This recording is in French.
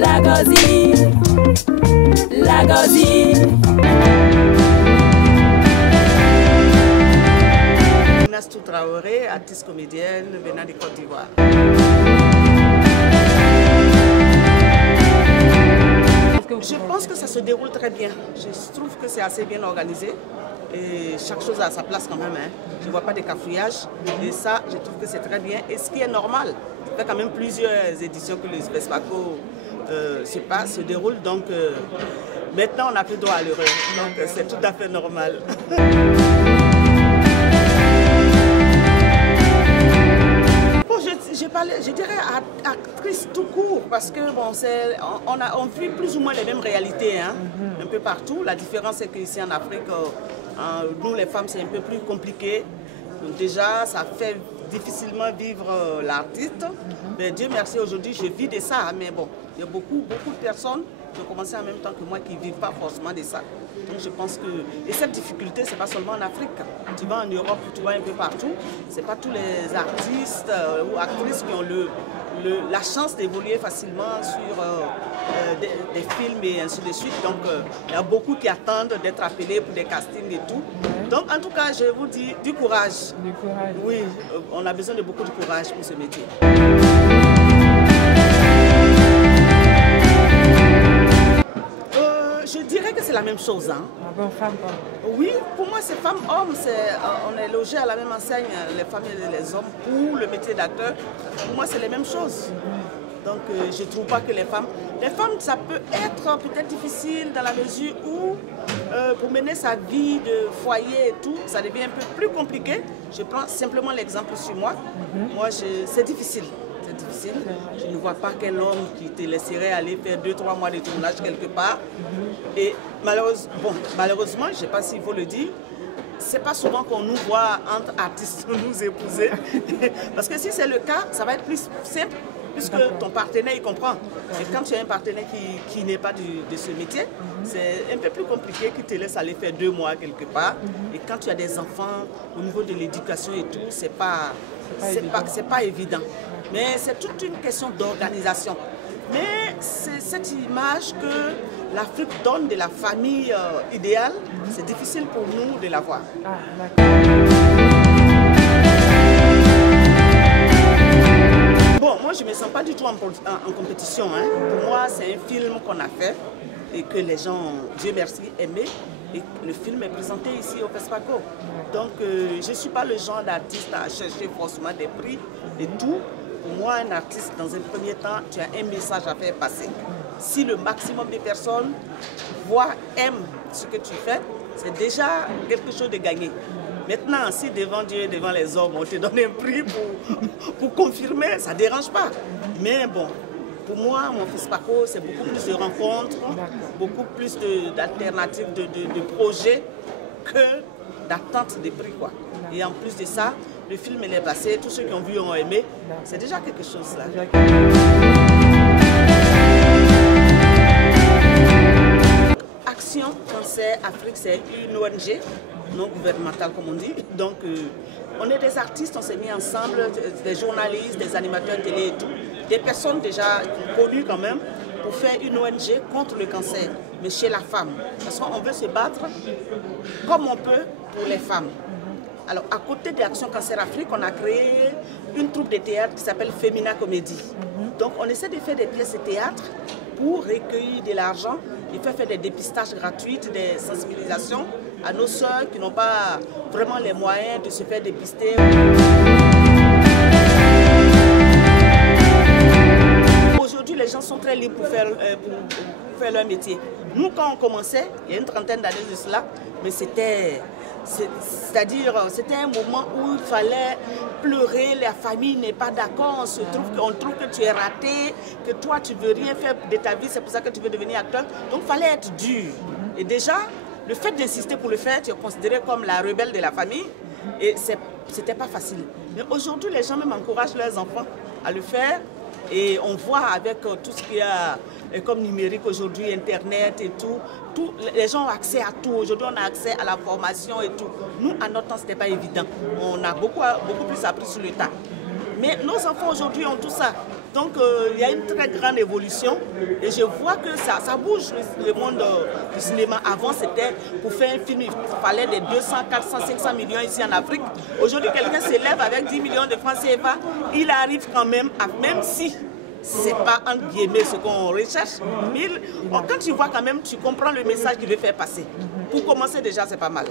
Lagozi, Lagozi. Nastou Traoré, artiste comédienne venant de Côte d'Ivoire. Je pense que ça se déroule très bien. Je trouve que c'est assez bien organisé. Et chaque chose a sa place quand même. Hein. Je ne vois pas de cafouillage. Et ça, je trouve que c'est très bien. Et ce qui est normal, ça fait quand même plusieurs éditions que le FESPACO se déroule. Donc maintenant, on n'a plus droit à l'erreur. Donc c'est tout à fait normal. Je dirais actrice tout court parce que bon, on vit plus ou moins les mêmes réalités hein, un peu partout. La différence c'est qu'ici en Afrique, nous les femmes c'est un peu plus compliqué. Donc, déjà ça fait difficilement vivre l'artiste. Mais Dieu merci aujourd'hui je vis de ça. Mais bon, il y a beaucoup de personnes qui ont commencé en même temps que moi qui ne vivent pas forcément de ça. Donc je pense que... Et cette difficulté, ce n'est pas seulement en Afrique. Tu vas en Europe, tu vas un peu partout. Ce n'est pas tous les artistes ou actrices qui ont la chance d'évoluer facilement sur des films et ainsi de suite. Donc il y a beaucoup qui attendent d'être appelés pour des castings et tout. Donc en tout cas, je vous dis du courage. Du courage. Oui, on a besoin de beaucoup de courage pour ce métier. Je dirais que c'est la même chose. Hein. Femme, oui, pour moi c'est femme-homme, on est logé à la même enseigne, les femmes et les hommes, pour le métier d'acteur. Pour moi c'est les mêmes choses. Donc je ne trouve pas que les femmes, ça peut être peut-être difficile dans la mesure où pour mener sa vie de foyer et tout, ça devient un peu plus compliqué. Je prends simplement l'exemple sur moi. Moi c'est difficile. C'est difficile. Je ne vois pas quel homme qui te laisserait aller faire 2-3 mois de tournage quelque part. Et malheureusement, je ne sais pas s'il faut le dire, c'est pas souvent qu'on nous voit entre artistes nous épouser. Parce que si c'est le cas, ça va être plus simple, puisque ton partenaire il comprend. Et quand tu as un partenaire qui n'est pas de ce métier, c'est un peu plus compliqué qu'il te laisse aller faire 2 mois quelque part. Et quand tu as des enfants, au niveau de l'éducation et tout, c'est pas évident. Mais c'est toute une question d'organisation. Mais c'est cette image que l'Afrique donne de la famille idéale, c'est difficile pour nous de la voir. Bon, moi je ne me sens pas du tout en compétition. Hein. Pour moi, c'est un film qu'on a fait et que les gens, Dieu merci, aimaient. Et le film est présenté ici au FESPACO. Donc je ne suis pas le genre d'artiste à chercher forcément des prix et tout. Pour moi, un artiste, dans un premier temps, tu as un message à faire passer. Si le maximum de personnes aiment ce que tu fais, c'est déjà quelque chose de gagné. Maintenant, si devant Dieu et devant les hommes, on te donne un prix pour confirmer, ça ne dérange pas. Mais bon, pour moi, mon FESPACO, c'est beaucoup plus de rencontres, beaucoup plus d'alternatives, de projets que d'attente des prix, quoi. Et en plus de ça, le film il est passé, tous ceux qui ont vu ont aimé. C'est déjà quelque chose là. Action Cancer Afrique, c'est une ONG non gouvernementale comme on dit. Donc on est des artistes, on s'est mis ensemble, des journalistes, des animateurs télé et tout. Des personnes déjà connues quand même pour faire une ONG contre le cancer, mais chez la femme. Parce qu'on veut se battre comme on peut pour les femmes. Alors, à côté d'Action Cancer Afrique, on a créé une troupe de théâtre qui s'appelle Femina Comédie. Donc, on essaie de faire des pièces de théâtre pour recueillir de l'argent et faire des dépistages gratuits, des sensibilisations à nos sœurs qui n'ont pas vraiment les moyens de se faire dépister. Aujourd'hui, les gens sont très libres pour faire leur métier. Nous, quand on commençait, il y a une trentaine d'années de cela, mais c'est-à-dire, c'était un moment où il fallait pleurer, la famille n'est pas d'accord, on trouve que tu es raté, que toi tu ne veux rien faire de ta vie, c'est pour ça que tu veux devenir acteur. Donc il fallait être dur. Et déjà, le fait d'insister pour le faire, tu es considéré comme la rebelle de la famille et c'était pas facile. Mais aujourd'hui, les gens même encouragent leurs enfants à le faire et on voit avec tout ce qu'il y a comme numérique aujourd'hui, Internet et tout, les gens ont accès à tout. Aujourd'hui, on a accès à la formation et tout. Nous, à notre temps, ce n'était pas évident. On a beaucoup plus appris sur le tas. Mais nos enfants aujourd'hui ont tout ça. Donc il y a une très grande évolution et je vois que ça bouge le monde du cinéma. Avant c'était pour faire un film, il fallait des 200, 400, 500 millions ici en Afrique. Aujourd'hui quelqu'un s'élève avec 10 millions de francs CFA, il arrive quand même, même si c'est pas entre guillemets ce qu'on recherche, mais quand tu vois quand même, tu comprends le message qu'il veut faire passer. Pour commencer déjà c'est pas mal.